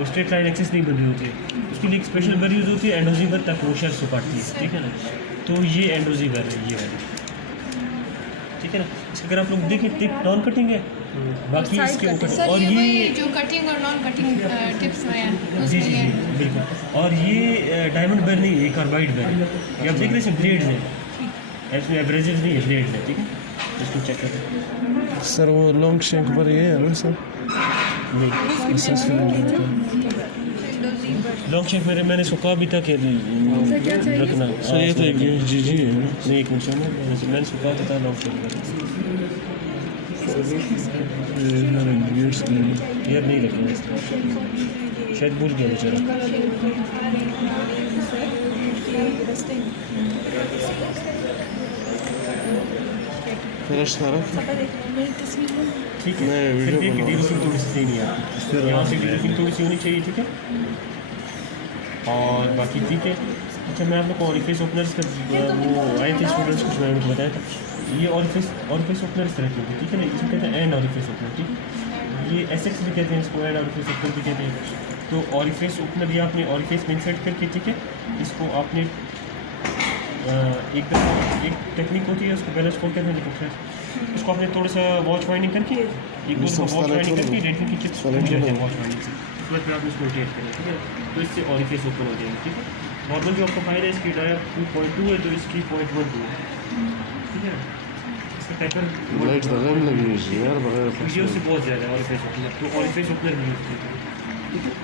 वो straight line axis नहीं बदली होती है, उसके लिए एक स्पेशल बर यूज़ होती है एंडोजीबर, तक वो शेल्स को काटती है, ठीक है ना। तो ये एंडोजीबर है, ये वाली, ठीक है ना। अगर आप लोग देखें टिप नॉन कटिंग है, बाकी इसके ऊपर, और ये जो कटिंग और नॉन कटिंग टिप्स हैं जी जी जी बिल्कुल, और ये डायमंड बेर नहीं है, ये कार्बाइड बेर है। ये आप देख रहे हैं ब्लेड्स हैं, इसमें एब्रेजिव नहीं है, ब्लेड्स है, ठीक है। इसको चेक करें सर, वो लॉन्ग शेंक पर ये है ना सर? नहीं, लॉन्ग शेप मेरे मैंने इसको कहा भी था कि रखना सर ये तो एक जी जी है ना? नहीं, एक मिनट सुनो, मैंने इसको कहा था लॉन्ग शेप यार नहीं रखना, शायद भूल गया बेचारा। फिनिश सारा ठीक है, मैं वीडियो फिर बना डील थोड़ी सी सही नहीं आती, यहाँ से डील थोड़ी सी होनी चाहिए, ठीक है। और बाकी ठीक है। अच्छा, मैं आप लोग को ऑरिफिस ओपनर्स का वो आए थे स्टूडेंट्स, कुछ मैंने उनको बताया था। ये ऑरिफिस ओपनर इस तरह की होती है, ठीक है ना। इसको कहते हैं एंड ऑरिफिस ओपनर, ठीक। ये एसेक्स भी कहते हैं इसको, एंड ऑरिफिस ओपनर भी कहते हैं। तो ऑरिफिस ओपनर ये आपने ऑरिफिस में इंसर्ट करके, ठीक है, इसको आपने एक टेक्निक होती है, उसको बैलेंस फोल्ड कहते हैं, लेकिन उसको आपने थोड़ा सा वॉच वाइंडिंग करके, एक वॉच वाइंडिंग करके डेंटिंग की चिप्स मिल जाते हैं वॉच वाइंडिंग से, उसके बाद फिर आप इसको रोटेट करें, ठीक है। तो इससे ऑरिफिस ओपन हो जाएगा, ठीक है। नॉर्मल जो आपका फाइल है इसकी डाया 2.2 है, तो इसकी 0.12 है, ठीक है। इसका टाइपर लाइट बगैर लगी है यार, बगैर वीडियो से बहुत ज़्यादा है ऑरिफिस ओपनर, तो ऑरिफिस ओपनर भी यूज़ करते हैं, ठीक है।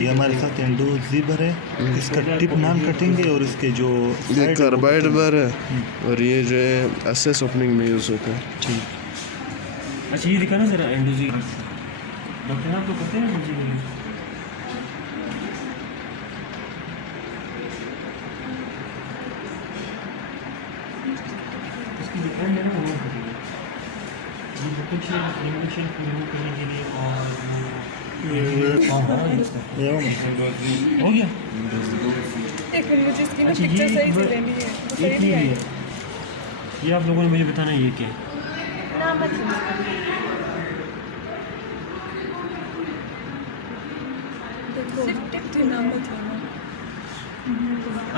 ये हमारे साथ एंडो जीबर है, इसका टिप नॉन कटिंग है, और इसके जो ये कार्बाइड बार है, और ये जो है एसएस ओपनिंग में यूज़ होता है। ठीक। अच्छा, ये दिखा ना ज़रा एंडोजी डॉक्टर आप तो करते हैं मुझे यूज़। इसकी डिफरेंट है ना, वो करेंगे ये प्रोटेक्शन को रिमूव करने के लिए, और हो गया। एक मिनट, मुझे इसकी ना अच्छा, पिक्चर ये सही से लेनी है, एक सही नहीं आई। ये आप लोगों ने मुझे बताना है ये क्या है। ना मत देखो, सिर्फ टिप थी, ना मत लेना।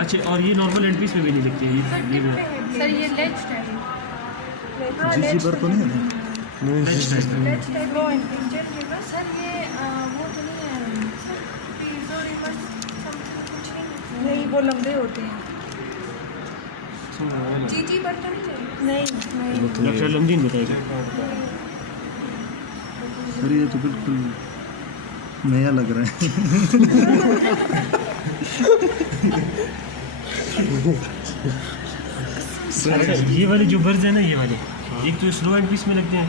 अच्छा, और ये नॉर्मल एंट्रीज में भी नहीं लिखते हैं ये सर ये लेज है, जी जीबर तो नहीं है। लेज टाइप वो इंजन रिवर्स। सर ये वो तो नहीं है सर, पीजो रिवर्स समथिंग कुछ नहीं, वो लंबे होते हैं। जी बर्तन नहीं डॉक्टर लमदीन बताएगा। सर ये तो बिल्कुल नया लग रहा है। अच्छा, ये वाले जो बर्ज है ना, ये वाले एक तो स्लो एंड पीस में लगते हैं,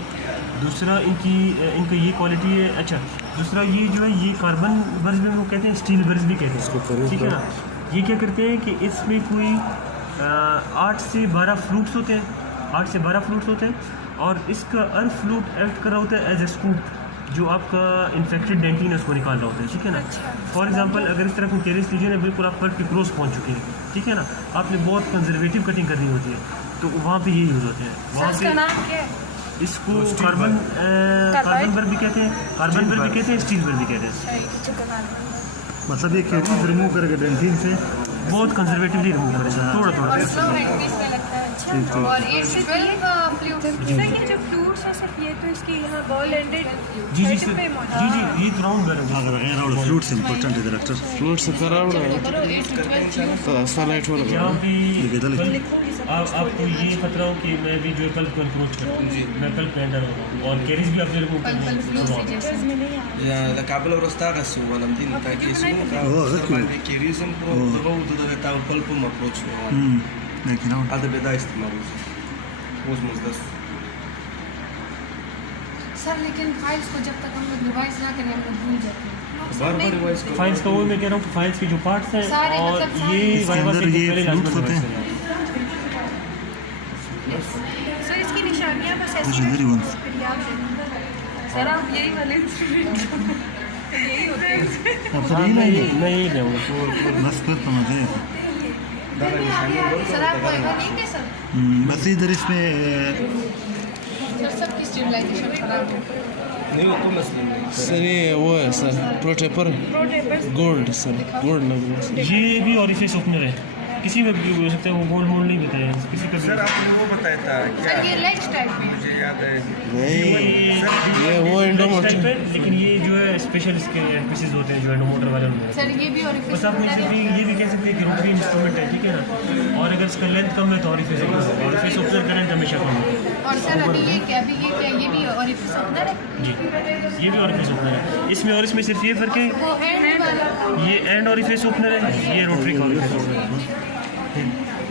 दूसरा इनका ये क्वालिटी है। अच्छा, दूसरा ये जो है ये कार्बन बर्ज में वो कहते हैं, स्टील बर्ज भी कहते हैं, ठीक है ना। ये क्या करते हैं कि इसमें कोई 8 से 12 फ्लूट्स होते हैं, 8 से 12 फ्लूट्स होते हैं, और इसका हर फ्लूट एक्ट कर रहा होता है एज ए स्कूप, जो आपका इन्फेक्टेड डेंटिन है उसको निकाल रहा होता है, ठीक है ना। फॉर एग्जांपल अगर इस तरह कोई कैरियस लीजन है, बिल्कुल आप पर क्रॉस पहुंच चुके हैं, ठीक है ना, आपने बहुत कंजर्वेटिव कटिंग करनी होती है, तो वहाँ पे ये यूज़ होते हैं। वहाँ इसका पे नाम क्या है? इसको कार्बन बर भी कहते हैं, कार्बन बर भी कहते हैं, स्टील बर भी कहते हैं। मतलब ये कैरियस रिमूव करेगा डेंटिन से, बहुत कंजर्वेटिवली रिमूव करेगा, थोड़ा और थोड़ा। स्लो हैंड पीस में लगता है। अच्छा, और 8 से 12 फ्लूट। सर ये जो फ्लूट्स है सिर्फ ये तो इसकी यहाँ बॉल एंडेड जी जी सर, जी जी, ये राउंड बर है। अगर गैर और फ्रूट्स इंपॉर्टेंट है डायरेक्टर फ्लूट से करावड़ा है 8 से 12 फ्लूट। तो ऐसा लाइट हो जहाँ लगा। भी आपको ये खतरा हो कि मैं भी जो कल को अप्रोच करूँ, मैं कल पे अंडर हूँ, और कैरिस भी आपने रिमूव पल करना फ्लूट से जैसे Kabel harus tagas su walam din ta ke su ka kerizm pro do do ta pal po approach लेकिन और hada beda istimal uzmuz das sir, लेकिन फाइल्स को जब तक हम लोग रिवाइज ना करें हम लोग भूल जाते हैं। बार रिवाइज करो फाइल्स का वो मैं कह रहा हूँ, फाइल्स के जो पार्ट्स हैं सारे और मतलब सारे ये इसके वाइवा अंदर से ये पहले फ्लूट्स लाजमन होते हैं। सर इसकी निशानियाँ बस ऐसी Legendary ones. फिर याद रखना। सर आप यही वाले यही होते हैं। अब तो यही नहीं है, मैं यही दूँगा। बस फिर तो मजे है। सर आपको एक बार नहीं है सर? बस इधर इसमें सर सबकी स्टेबलाइजेशन खराब है। नहीं वो तो मसला नहीं सर ये वो है सर प्रोटेपर प्रोटेपर्स गोल्ड सर गोल्ड लग रहा है ये भी ऑरिफिस ओपनर है, किसी का भी हो सकता है, वो गोल्ड मोल्ड नहीं बताया किसी का भी। सर आपने वो बताया था क्या सर ये लेग्स टाइप में है। मुझे याद है नहीं ये वो टाइप इंडोमोटर है, लेकिन ये जो है स्पेशल इसके पीसेस होते हैं जो एंडोमोटर वाले होते हैं। सर ये भी और बस आप मुझे ये भी कह सकते हैं कि रोटरी इंस्ट्रूमेंट है, ठीक है ना। और अगर इसका लेंथ कम है तो ऑरिफिस ओपनर, ऑरिफिस ओपनर का लेंथ हमेशा कम है। और सर अभी ये क्या ये भी ऑरिफिस ओपनर है। जी ये भी ऑरिफिस ओपनर है, इसमें और इसमें सिर्फ ये फर्क है, वो एंड वाला ये एंड ऑरिफिस ओपनर है, ये रोटरी का ऑरिफिस ओपनर है।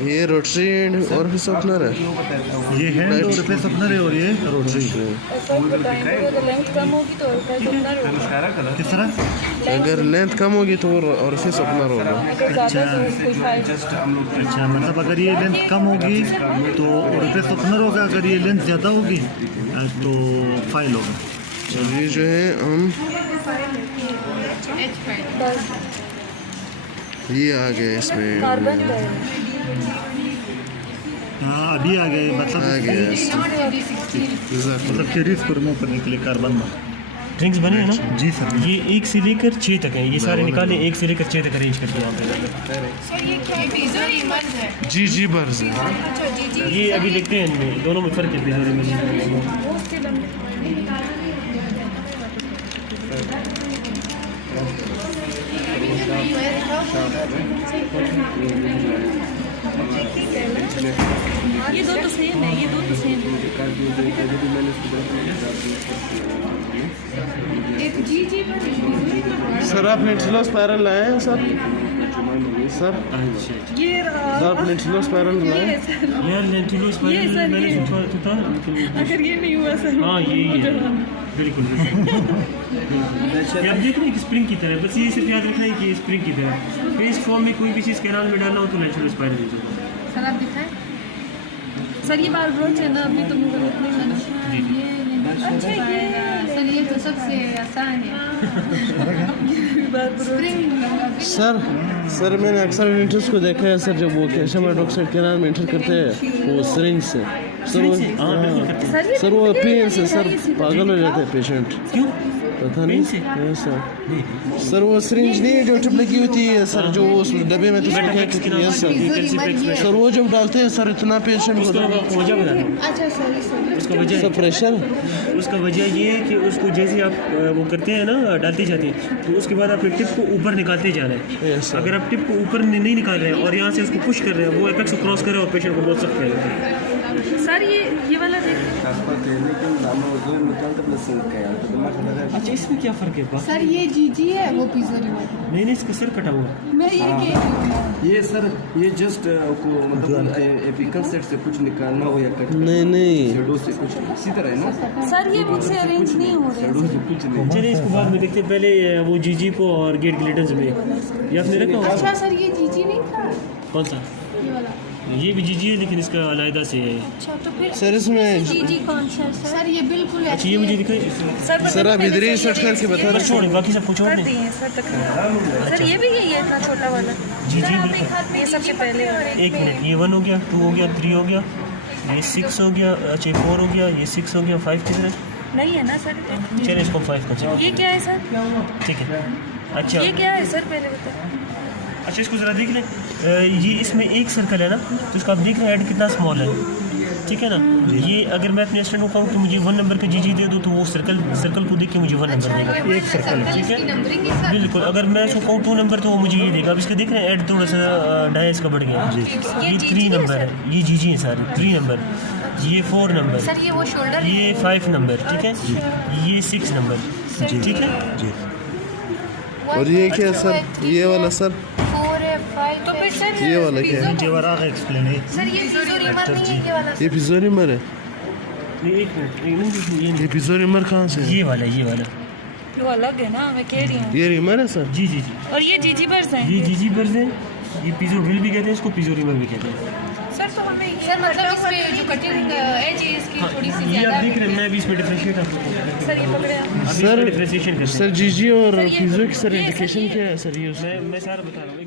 ये रोटरी एंड ऑरिफिस ओपनर है ये हैंड और फेस ओपनर है और ये रोटरी। लेंथ कम होगी तो ऑरिफिस ओपनर होगा। किस तरह? अगर लेंथ कम होगी तो वो ऑरिफिस ओपनर होगा। अच्छा मतलब अगर ये लेंथ कम होगी तो फेस ओपनर होगा, अगर ये लेंथ ज़्यादा होगी तो फाइल होगा। और ये जो है हम ये आ गए इसमें हाँ अभी आ गए आ मतलब गया मतलब सीरीज को रिमूव करने के लिए कार्बन में। ड्रिंक्स बने हैं ना, जी सर। ये 1 से लेकर 6 तक है, ये सारे निकाले 1 से लेकर 6 तक अरेंज करके यहाँ पे। सर ये क्या है? पिज़्ज़ा मर्ज है। जी जी बर्ज है। अच्छा जी जी। ये अभी देखते हैं इनमें दोनों में फ़र्क है पिज़्ज़ा में। उसके लंबे ये दो तो सेम है, ये दो तो सेम है। एक जी जी पर सर आप नेटलो स्पायरल लाए हैं सर? सर ये रहा। सर आप नेटलो स्पायरल लाए ये हैं? सर यार लेंटिलो ये स्पाइरल सर, मैंने ये। सोचा था लेकिन अगर ये नहीं हुआ सर हाँ ये बिल्कुल ये आप देख रहे हैं कि स्प्रिंग की तरह, बस ये सिर्फ याद रखना है कि ये स्प्रिंग की तरह पेस्ट फॉर्म में कोई भी चीज़ कैनाल में डालना हो तो नेचुरल स्पाइरल दीजिए। सर आप दिखाएं। सर ये बार ब्रोच है ना, अभी तो मुझे इतने मैंने अच्छा ये सर ये तो सबसे आसान है। स्प्रिंग सर सर मैंने अक्सर इंटर्स को देखा है सर, जब वो कैल्शियम हाइड्रोक्साइड कैनाल में इंटर करते हैं वो सिरिंज से सर वो सर वो पेन से सर पागल हो जाते हैं पेशेंट। क्यों? पता नहीं हाँ सर सर वो सिरिंज नहीं है जो टिप लगी होती है सर, जो उस डब्बे में तो सर वो जब डालते हैं सर इतना पेशेंट उसका होता वजह बता दो, अच्छा सॉरी सॉरी उसका वजह है प्रेशर। उसका वजह ये है कि उसको जैसे आप वो करते हैं ना डालते जाते हैं तो उसके बाद आपने टिप को ऊपर निकालते जाना है। Yes, sir. अगर आप टिप को ऊपर नहीं निकाल रहे हैं और यहाँ से उसको पुश कर रहे हैं वो एपेक्स को क्रॉस कर रहे हैं और पेशेंट को बहुत सख्त है। सर ये वाला देखिए। अच्छा इसमें क्या फ़र्क है? सर ये जीजी है, वो पिज़्ज़ा रिमूव। नहीं इसका सर कटा हुआ है। मैं ये कह रही हूँ। ये सर ये जस्ट मतलब एपिकल सेट से कुछ निकालना हो या कट नहीं नहीं शेडो से कुछ इसी तरह है ना सर ये मुझसे अरेंज नहीं हो रहे शेडो से कुछ नहीं। चलिए इसको बाद में देखते हैं, पहले वो जीजी को और गेट ग्लिटन्स में ये आपने रखा हुआ अच्छा सर ये जीजी नहीं था कौन सा? ये वाला। ये भी जीजी है लेकिन इसका अलहदा से है। अच्छा तो फिर सर इसमें जीजी कौन सा सर? ये बिल्कुल अच्छा ये मुझे दिखाई सर आप इधर ही सर्च करके बता बस छोड़ बाकी सब कुछ और नहीं। सर ये भी यही है इतना छोटा वाला। जीजी बिल्कुल। ये सबसे पहले एक मिनट, ये 1 हो गया, 2 हो गया, 3 हो गया, ये 6 हो गया, अच्छा 4 हो गया, ये 6 हो गया, 5 किधर है? नहीं है ना सर? चलिए इसको 5 कर चलिए ये क्या है सर? ठीक है। अच्छा ये क्या है सर पहले बताओ। अच्छा इसको ज़रा देख लें, ये इसमें एक सर्कल है ना तो इसका आप देख रहे हैं हेड कितना स्मॉल है, ठीक है ना। ये अगर मैं अपने स्टूडेंट को कहूँ कि मुझे 1 नंबर का जीजी दे दो तो वो सर्कल को देख के मुझे 1 नंबर देगा, एक सर्कल ठीक है नंबरिंग है सर। बिल्कुल। अगर मैं उसको कहूँ 2 नंबर तो वो मुझे ये देगा। अब इसका देख रहे हैं हेड थोड़ा सा डाया इसका बढ़ गया, ये 3 नंबर है, ये जीजी है सारे 3 नंबर, ये 4 नंबर, सर ये वो शोल्डर ये 5 नंबर, ठीक है, ये 6 नंबर, ठीक है। और ये क्या सर? ये वाला सर 4 है 5 तो फिर सर ये वाला क्या है? जेवराग एक्सप्लेन है। सर ये पिज़्ज़ा नहीं है ये वाला। ये पिज़्ज़ोरिमर है? नहीं एक मिनट, ये ये पिज़्ज़ोरिमर कहाँ से है? ये वाला वो अलग है ना, मैं कह रही हूँ। ये रिमर है सर? जी जी जी, और ये जीजी बर्स है। ये जीजी बर्ज है, ये पिज़ो विल भी कहते हैं इसको, पिज़ो रिमर भी कहते हैं। सर तो हमें सर मतलब इसमें जो कटिंग एज है इसकी थोड़ी सी ये ज्यादा आप देख रहे हैं, मैं भी इसमें डिफरेंशिएट आपको सर ये पकड़े आप। अभी सर डिफरेंशिएशन करते हैं। सर जीजी और सर, ये- पिज़्ज़ो की सर ये- इंडिकेशन ये- क्या है सर? ये मैं सारा बता रहा हूँ।